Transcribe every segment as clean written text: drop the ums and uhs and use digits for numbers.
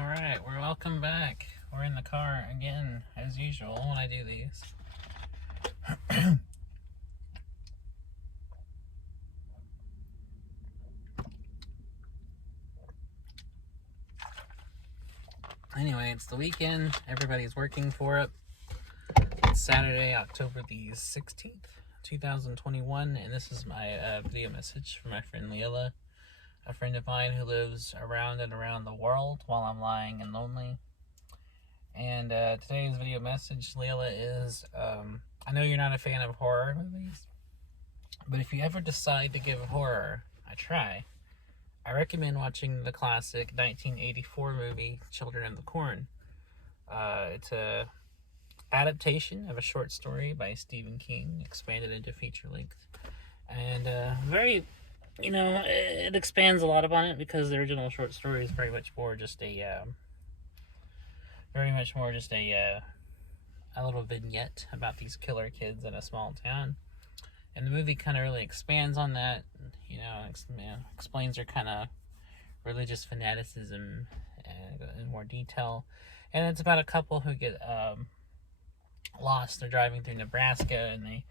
Alright, we're welcome back. We're in the car again, as usual, when I do these. Anyway, it's the weekend. Everybody's working for it. It's Saturday, October the 16th, 2021, and this is my video message from my friend Lilla, a friend of mine who lives around and around the world while I'm lying and lonely. And today's video message, Lilla, is I know you're not a fan of horror movies, but if you ever decide to give horror a try, I recommend watching the classic 1984 movie Children of the Corn. It's a adaptation of a short story by Stephen King, expanded into feature length, and it expands a lot upon it because the original short story is very much more just a little vignette about these killer kids in a small town. And the movie kind of really expands on that, explains their kind of religious fanaticism in more detail. And it's about a couple who get lost. They're driving through Nebraska, and they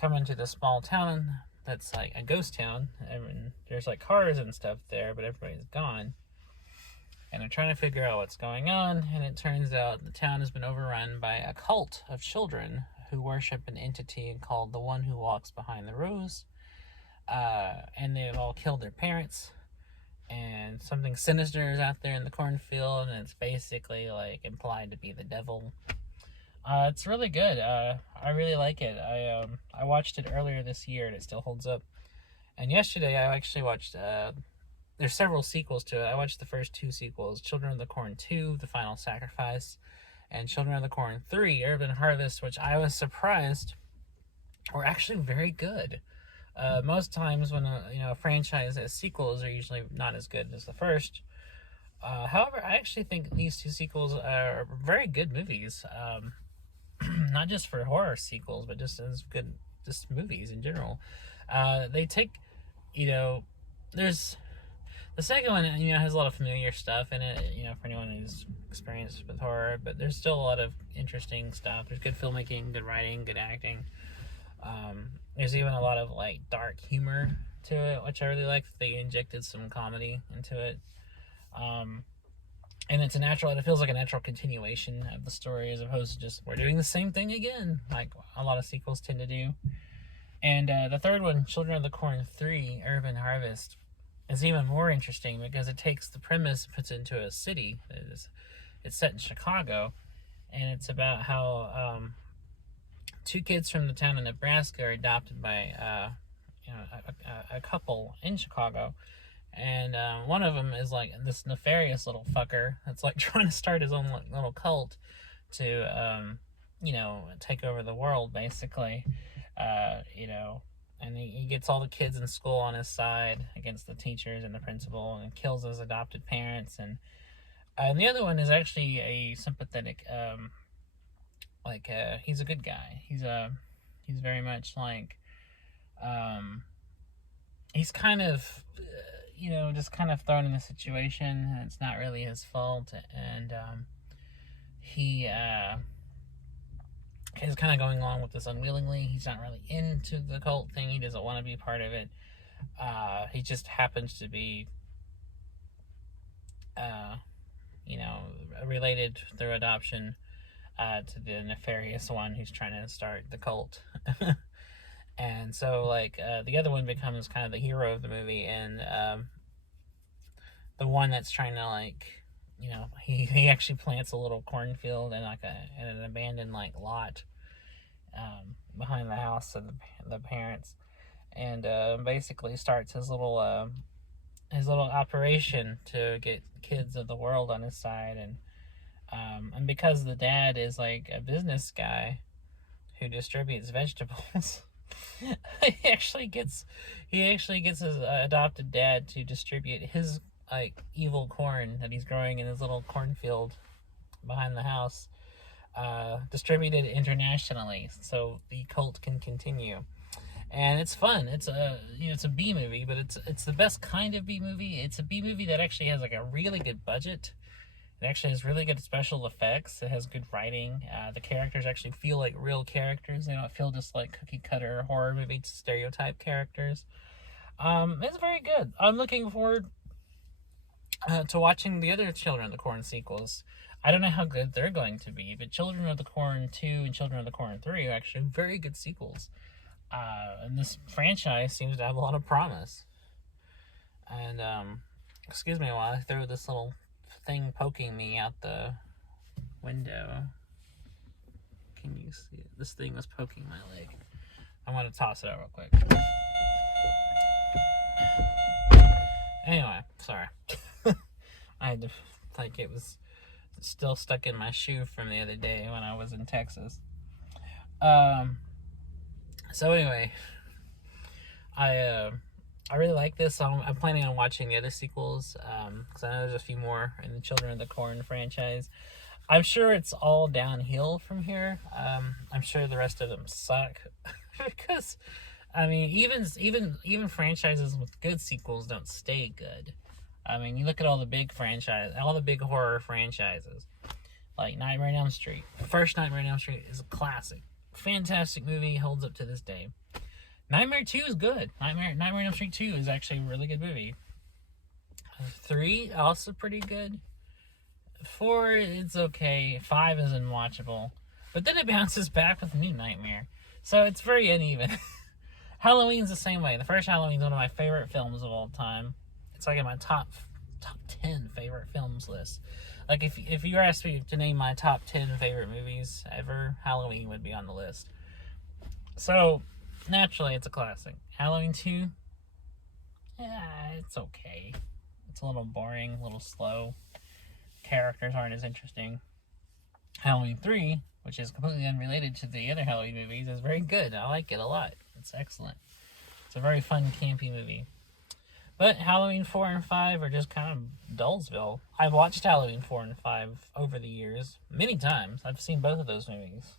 come into this small town that's like a ghost town. And there's like cars and stuff there, but everybody's gone. And they're trying to figure out what's going on, and it turns out the town has been overrun by a cult of children who worship an entity called the One Who Walks Behind the Rose. And they've all killed their parents, and something sinister is out there in the cornfield, and it's basically like implied to be the devil. It's really good. I really like it. I watched it earlier this year, and it still holds up. And yesterday I actually watched there's several sequels to it. I watched the first two sequels, Children of the Corn 2, The Final Sacrifice, and Children of the Corn 3, Urban Harvest, which I was surprised were actually very good. Most times when a franchise has sequels, are usually not as good as the first. However, I actually think these two sequels are very good movies. Not just for horror sequels, but just as good just movies in general. They take, there's the second one, has a lot of familiar stuff in it, for anyone who's experienced with horror, but there's still a lot of interesting stuff. There's good filmmaking, good writing, good acting. There's even a lot of, dark humor to it, which I really like. They injected some comedy into it. And it feels like a natural continuation of the story, as opposed to just, we're doing the same thing again, like a lot of sequels tend to do. And the third one, Children of the Corn 3, Urban Harvest, is even more interesting because it takes the premise and puts it into a city. It's set in Chicago, and it's about how two kids from the town of Nebraska are adopted by a couple in Chicago, and one of them is like this nefarious little fucker that's like trying to start his own little cult to take over the world, basically. And he gets all the kids in school on his side against the teachers and the principal, and kills his adopted parents. And the other one is actually a sympathetic, he's a good guy. He's very much like, he's kind of, just kind of thrown in a situation, and it's not really his fault. And he is kind of going along with this unwillingly. He's not really into the cult thing. He doesn't want to be part of it. He just happens to be, related through adoption to the nefarious one who's trying to start the cult. And so, the other one becomes kind of the hero of the movie, and the one that's trying to, he actually plants a little cornfield in in an abandoned lot behind the house of the parents, and basically starts his little operation to get kids of the world on his side. And because the dad is like a business guy who distributes vegetables, he actually gets his adopted dad to distribute his evil corn that he's growing in his little cornfield behind the house, distributed internationally, so the cult can continue. And it's fun. It's a B movie, but it's the best kind of B movie. It's a B movie that actually has a really good budget. It actually has really good special effects. It has good writing. The characters actually feel like real characters. They don't feel just like cookie cutter horror movie stereotype characters. It's very good. I'm looking forward to watching the other Children of the Corn sequels. I don't know how good they're going to be, but Children of the Corn 2 and Children of the Corn 3 are actually very good sequels. And this franchise seems to have a lot of promise. And, excuse me while I throw this little thing poking me out the window. Can you see it? This thing was poking my leg. I want to toss it out real quick. Anyway, sorry. I had to, like, it was still stuck in my shoe from the other day when I was in Texas. So anyway, I really like this song. I'm planning on watching the other sequels, because I know there's a few more in the Children of the Corn franchise. I'm sure it's all downhill from here. I'm sure the rest of them suck, because, I mean, even franchises with good sequels don't stay good. I mean, you look at all the big horror franchises, like Nightmare on Elm Street. The first Nightmare on Elm Street is a classic. Fantastic movie, holds up to this day. Nightmare 2 is good. Nightmare on Elm Street 2 is actually a really good movie. 3, also pretty good. 4, it's okay. 5 is unwatchable. But then it bounces back with a new Nightmare. So it's very uneven. Halloween's the same way. The first Halloween's one of my favorite films of all time. It's like in my top 10 favorite films list. Like, if you asked me to name my top 10 favorite movies ever, Halloween would be on the list. So, naturally, it's a classic. Halloween 2, yeah, it's okay. It's a little boring, a little slow. Characters aren't as interesting. Halloween 3, which is completely unrelated to the other Halloween movies, is very good. I like it a lot. It's excellent. It's a very fun, campy movie. But Halloween 4 and 5 are just kind of Dullsville. I've watched Halloween 4 and 5 over the years, many times. I've seen both of those movies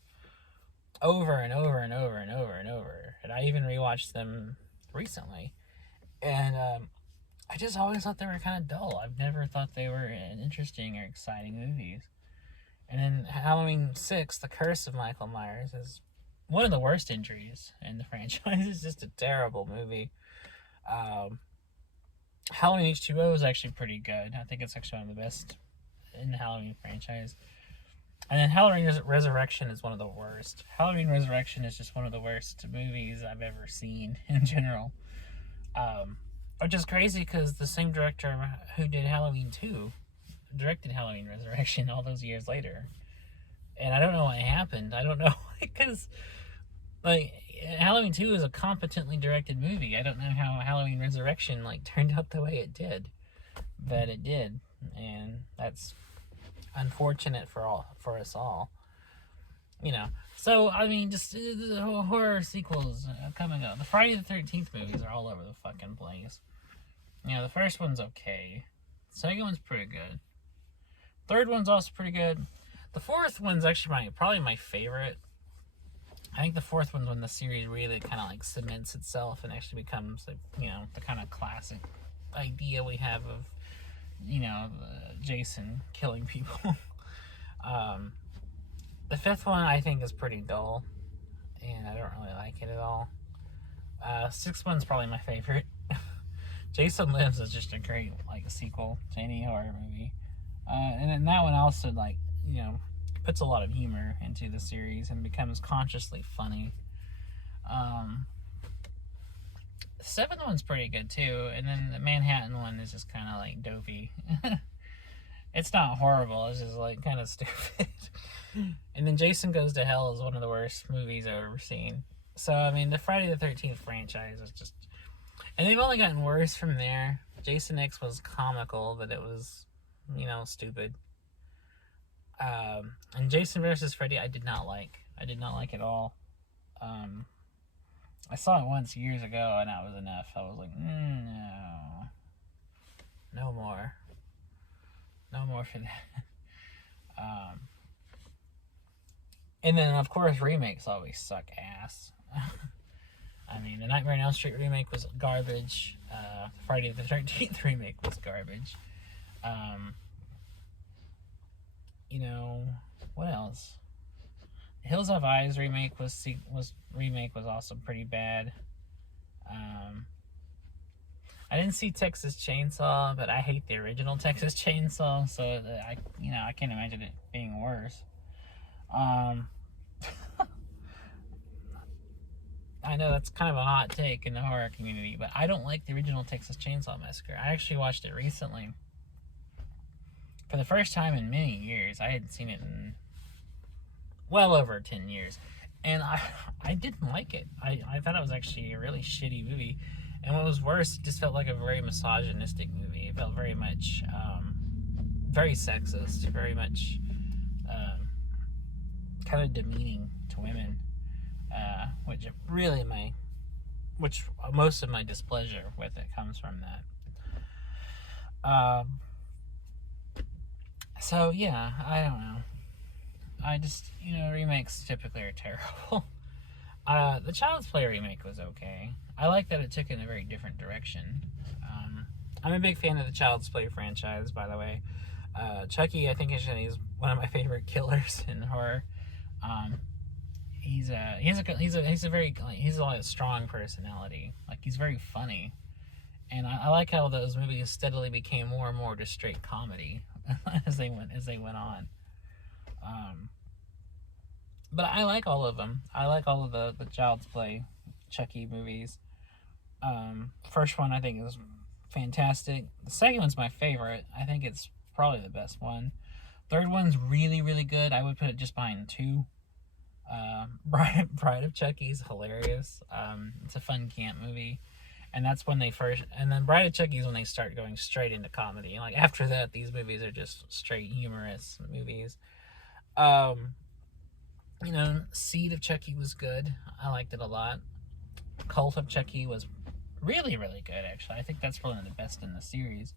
over and over and over and over and over. And I even rewatched them recently. And I just always thought they were kind of dull. I've never thought they were interesting or exciting movies. And then Halloween 6, The Curse of Michael Myers, is one of the worst entries in the franchise. It's just a terrible movie. Halloween H2O is actually pretty good. I think it's actually one of the best in the Halloween franchise. And then Halloween Resurrection is one of the worst. Halloween Resurrection is just one of the worst movies I've ever seen in general. Which is crazy because the same director who did Halloween 2 directed Halloween Resurrection all those years later. And I don't know what happened. I don't know. Because, like, Halloween 2 is a competently directed movie. I don't know how Halloween Resurrection, like, turned out the way it did. But it did. And that's unfortunate for us all. You know. So, I mean, just the horror sequels coming up. The Friday the 13th movies are all over the fucking place. You know, the first one's okay. The second one's pretty good. Third one's also pretty good. The fourth one's actually probably my favorite. I think the fourth one's when the series really kind of like cements itself and actually becomes, like, you know, the kind of classic idea we have of, you know, Jason killing people. The fifth one I think is pretty dull, and I don't really like it at all. Sixth one's probably my favorite. Jason Lives is just a great, like, sequel to any horror movie. And then that one also, like, you know, puts a lot of humor into the series and becomes consciously funny. The seventh one's pretty good too, and then the Manhattan one is just kind of like dopey. It's not horrible, it's just like kind of stupid. And then Jason Goes to Hell is one of the worst movies I've ever seen. So, I mean, the Friday the 13th franchise is just... And they've only gotten worse from there. Jason X was comical, but it was, you know, stupid. And Jason vs. Freddy, I did not like. I did not like at all. I saw it once years ago, and that was enough. I was like, no. No more. No more for that. And then, of course, remakes always suck ass. I mean, the Nightmare on Elm Street remake was garbage. Friday the 13th remake was garbage. you know, what else? Hills Have Eyes remake was also pretty bad. I didn't see Texas Chainsaw, but I hate the original Texas Chainsaw, so I can't imagine it being worse. Um, I know that's kind of a hot take in the horror community, but I don't like the original Texas Chainsaw Massacre. I actually watched it recently for the first time in many years. I hadn't seen it in well over 10 years, and I didn't like it. I thought it was actually a really shitty movie, and what was worse, it just felt like a very misogynistic movie. It felt very much very sexist, very much kind of demeaning to women, which most of my displeasure with it comes from that. So yeah, I don't know. I just, remakes typically are terrible. The Child's Play remake was okay. I like that it took in a very different direction. I'm a big fan of the Child's Play franchise, by the way. Chucky, I think, he's one of my favorite killers in horror. He's a strong personality. Like, he's very funny, and I like how those movies steadily became more and more just straight comedy as they went on. But I like all of them. I like all of the Child's Play Chucky movies. First one I think is fantastic. The second one's my favorite. I think it's probably the best one. Third one's really, really good. I would put it just behind 2. Bride of Chucky's hilarious. It's a fun camp movie. And that's when and then Bride of Chucky's when they start going straight into comedy. Like, after that, these movies are just straight humorous movies. Seed of Chucky was good. I liked it a lot. Cult of Chucky was really, really good, actually. I think that's one of the best in the series.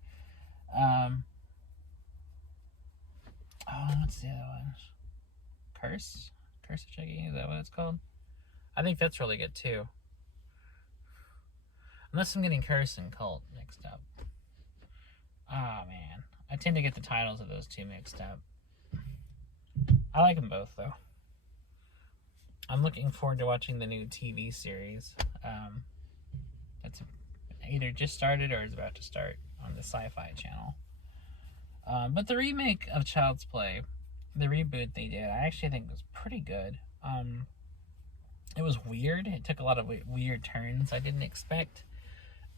What's the other one? Curse of Chucky, is that what it's called? I think that's really good, too. Unless I'm getting Curse and Cult mixed up. Oh, man. I tend to get the titles of those two mixed up. I like them both, though. I'm looking forward to watching the new TV series. That's either just started or is about to start on the Sci-Fi Channel. But the remake of Child's Play, the reboot they did, I actually think was pretty good. It was weird. It took a lot of weird turns I didn't expect.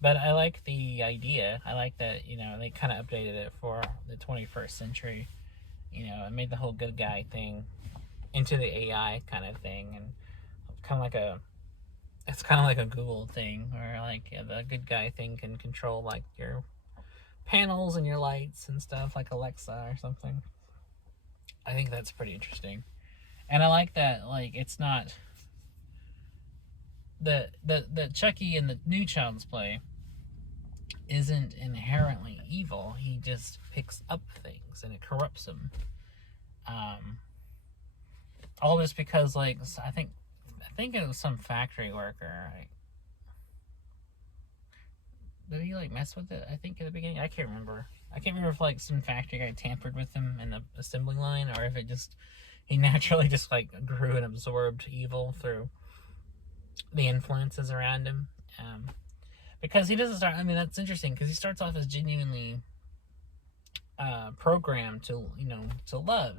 But I like the idea. I like that, they kind of updated it for the 21st century. It made the whole good guy thing into the AI kind of thing, and it's kind of like a Google thing, where the good guy thing can control like your panels and your lights and stuff, like Alexa or something. I think that's pretty interesting, and I like that it's not the Chucky in the new Child's Play isn't inherently evil. He just picks up things and it corrupts him. All just because I think it was some factory worker. Did he mess with it? I think at the beginning, I can't remember. I can't remember if some factory guy tampered with him in the assembly line, or if he naturally just grew and absorbed evil through the influences around him. Because he doesn't start. I mean, that's interesting because he starts off as genuinely programmed to love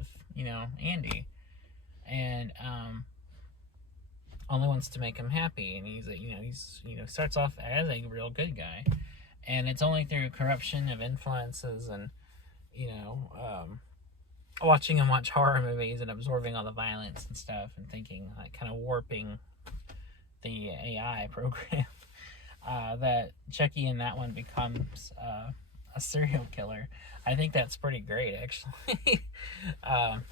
Andy, and only wants to make him happy, and he's starts off as a real good guy, and it's only through corruption of influences and watching him watch horror movies and absorbing all the violence and stuff and thinking kind of warping the AI program that Chucky in that one becomes a serial killer. I think that's pretty great, actually.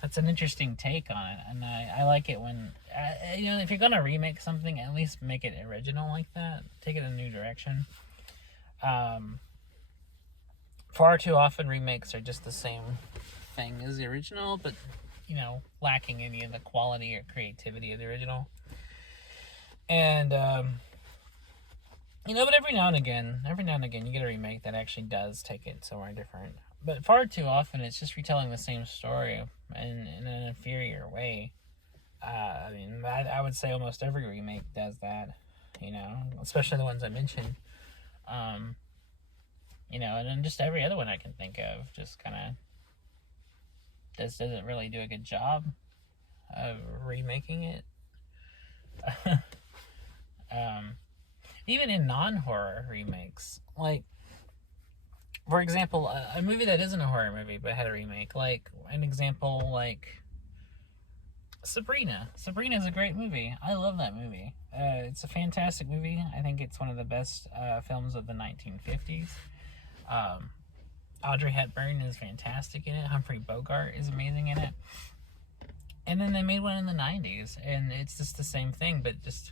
That's an interesting take on it, and I like it when if you're gonna remake something, at least make it original like that. Take it in a new direction. Far too often remakes are just the same thing as the original, but lacking any of the quality or creativity of the original. And but every now and again you get a remake that actually does take it somewhere different. But far too often, it's just retelling the same story in an inferior way. I mean, I would say almost every remake does that, especially the ones I mentioned. Um, and then just every other one I can think of just kind of doesn't really do a good job of remaking it. um, Even in non-horror remakes, like, for example, a movie that isn't a horror movie but had a remake, like an example, like Sabrina. Sabrina is a great movie. I love that movie. It's a fantastic movie. I think it's one of the best films of the 1950s. Um, Audrey Hepburn is fantastic in it. Humphrey Bogart is amazing in it. And then they made one in the 90s, and it's just the same thing, but just,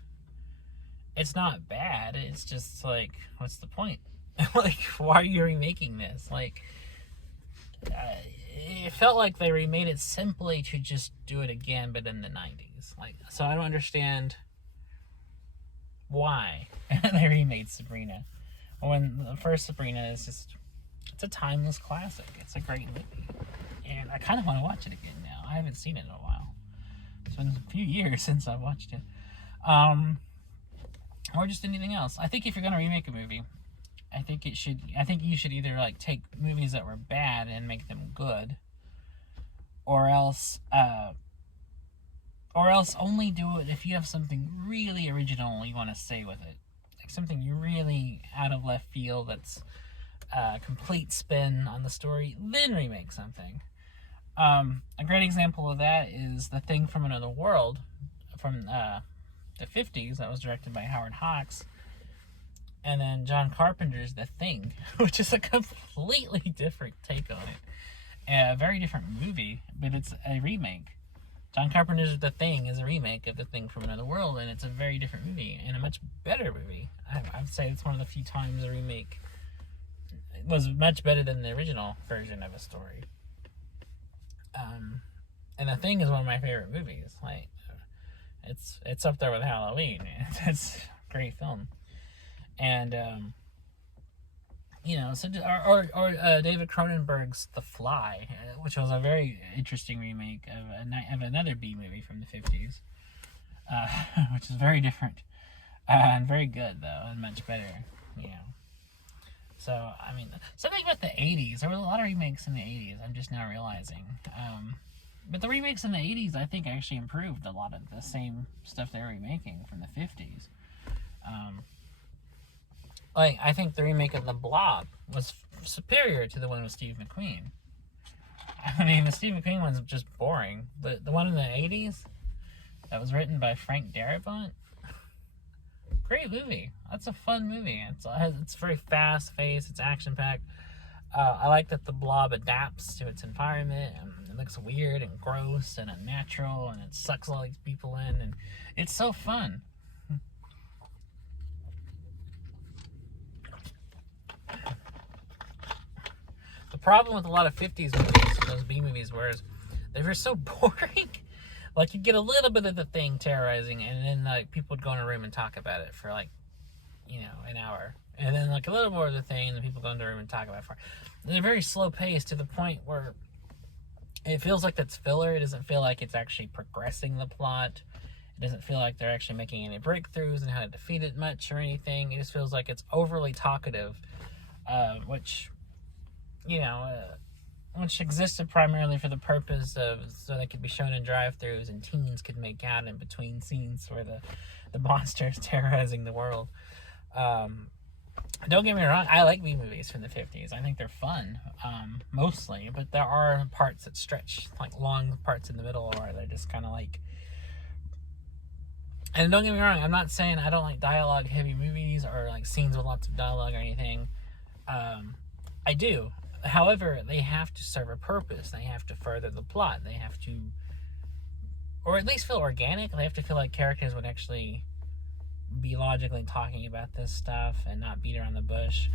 it's not bad. It's just like, what's the point? Like, why are you remaking this? Like, it felt like they remade it simply to just do it again, but in the 90s. Like, so I don't understand why they remade Sabrina. When the first Sabrina is just, it's a timeless classic. It's a great movie. And I kind of want to watch it again now. I haven't seen it in a while. It's been a few years since I watched it. Or just anything else. I think if you're going to remake a movie, I think you should either like take movies that were bad and make them good, or else only do it if you have something really original you want to say with it, like something you really out of left field that's a complete spin on the story. Then remake something. A great example of that is The Thing from Another World from the 50s that was directed by Howard Hawks. And then John Carpenter's The Thing, which is a completely different take on it. A very different movie, but it's a remake. John Carpenter's The Thing is a remake of The Thing from Another World, and it's a very different movie, and a much better movie. I would say it's one of the few times a remake was much better than the original version of a story. And The Thing is one of my favorite movies. Like, it's up there with Halloween. It's a great film. And so David Cronenberg's The Fly, which was a very interesting remake of another B movie from the 50s, which is very different and very good though, and much better. So I mean, something about the 80s. There were a lot of remakes in the 80s. I'm just now realizing. But the remakes in the 80s, I think, actually improved a lot of the same stuff they were remaking from the 50s. Like, I think the remake of The Blob was superior to the one with Steve McQueen. I mean, the Steve McQueen one's just boring. But the one in the 80s that was written by Frank Darabont, great movie. That's a fun movie. It's very fast-paced. It's action-packed. I like that The Blob adapts to its environment. And it looks weird and gross and unnatural, and it sucks all these people in. And it's so fun. The problem with a lot of 50s movies, those B movies, was they were so boring. Like, you'd get a little bit of the Thing terrorizing, and then like people would go in a room and talk about it for like, an hour. And then like a little more of the Thing, and then people go in the room and talk about it for. They're very slow paced to the point where it feels like that's filler. It doesn't feel like it's actually progressing the plot. It doesn't feel like they're actually making any breakthroughs and how to defeat it much or anything. It just feels like it's overly talkative, which existed primarily for the purpose of so they could be shown in drive-thrus and teens could make out in between scenes where the monster is terrorizing the world. Don't get me wrong, I like B-movies from the 50s. I think they're fun, mostly, but there are parts that stretch, like long parts in the middle where they're just kind of like... And don't get me wrong, I'm not saying I don't like dialogue-heavy movies or like scenes with lots of dialogue or anything. I do. However, they have to serve a purpose. They have to further the plot. They have to, or at least feel organic. They have to feel like characters would actually be logically talking about this stuff and not beat around the bush.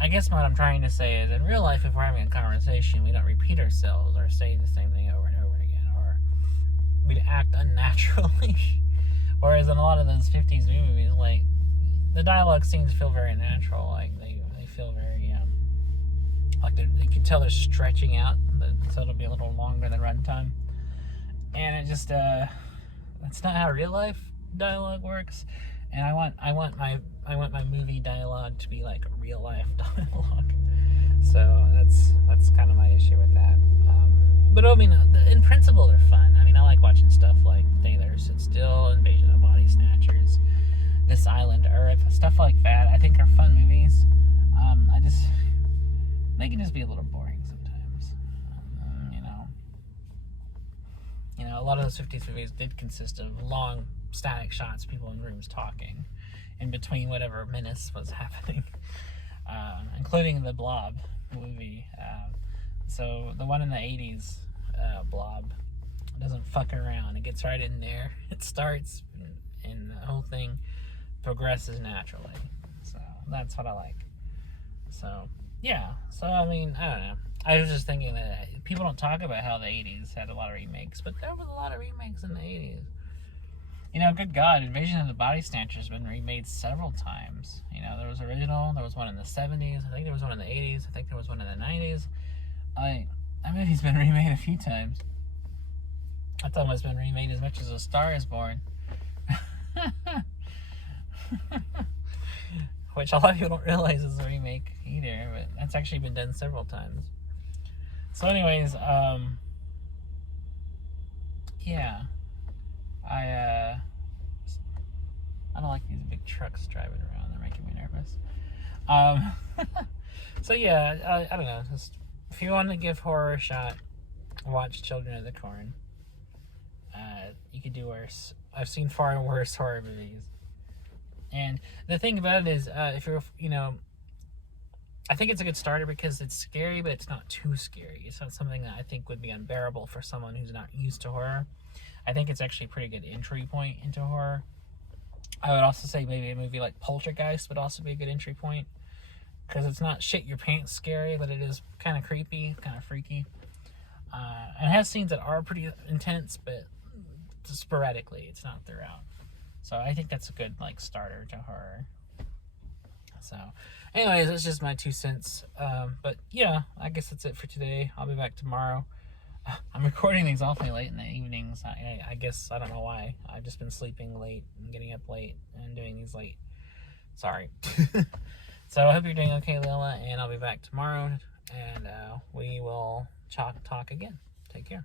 I guess what I'm trying to say is, in real life, if we're having a conversation, we don't repeat ourselves or say the same thing over and over again, or we'd act unnaturally. Whereas in a lot of those 50s movies, like, the dialogue scenes feel very natural. Like, they feel very Like you can tell they're stretching out, so it'll be a little longer than runtime. And it just that's not how real life dialogue works. And I want my movie dialogue to be like real life dialogue. So that's kind of my issue with that. But I mean, in principle, they're fun. I mean, I like watching stuff like They There Sit Still, Invasion of Body Snatchers, This Island Earth, stuff like that. I think are fun movies. They can just be a little boring sometimes. A lot of those 50s movies did consist of long static shots, people in rooms talking, in between whatever menace was happening, including the Blob movie. So the one in the 80s, Blob, doesn't fuck around. It gets right in there. It starts, and the whole thing progresses naturally. So that's what I like. So yeah. So I mean, I don't know. I was just thinking that people don't talk about how the 80s had a lot of remakes, but there was a lot of remakes in the 80s. Good God, Invasion of the Body Snatchers has been remade several times. There was original, there was one in the 70s, I think there was one in the 80s, I think there was one in the 90s. That movie's been remade a few times. That's almost been remade as much as A Star Is Born. Which a lot of people don't realize is a remake either, but that's actually been done several times. So anyways, yeah. I don't like these big trucks driving around. They're making me nervous. So yeah, I don't know. Just, if you want to give horror a shot, watch Children of the Corn. You could do worse. I've seen far worse horror movies. And the thing about it is, if you're, I think it's a good starter because it's scary, but it's not too scary. It's not something that I think would be unbearable for someone who's not used to horror. I think it's actually a pretty good entry point into horror. I would also say maybe a movie like Poltergeist would also be a good entry point, because it's not shit your pants scary, but it is kind of creepy, kind of freaky. And it has scenes that are pretty intense, but sporadically. It's not throughout. So I think that's a good starter to horror. So anyways, that's just my 2 cents. But yeah, I guess that's it for today. I'll be back tomorrow. I'm recording these awfully late in the evenings. I guess I don't know why. I've just been sleeping late and getting up late and doing these late. Sorry. So I hope you're doing okay, Lilla, and I'll be back tomorrow, and we will talk again. Take care.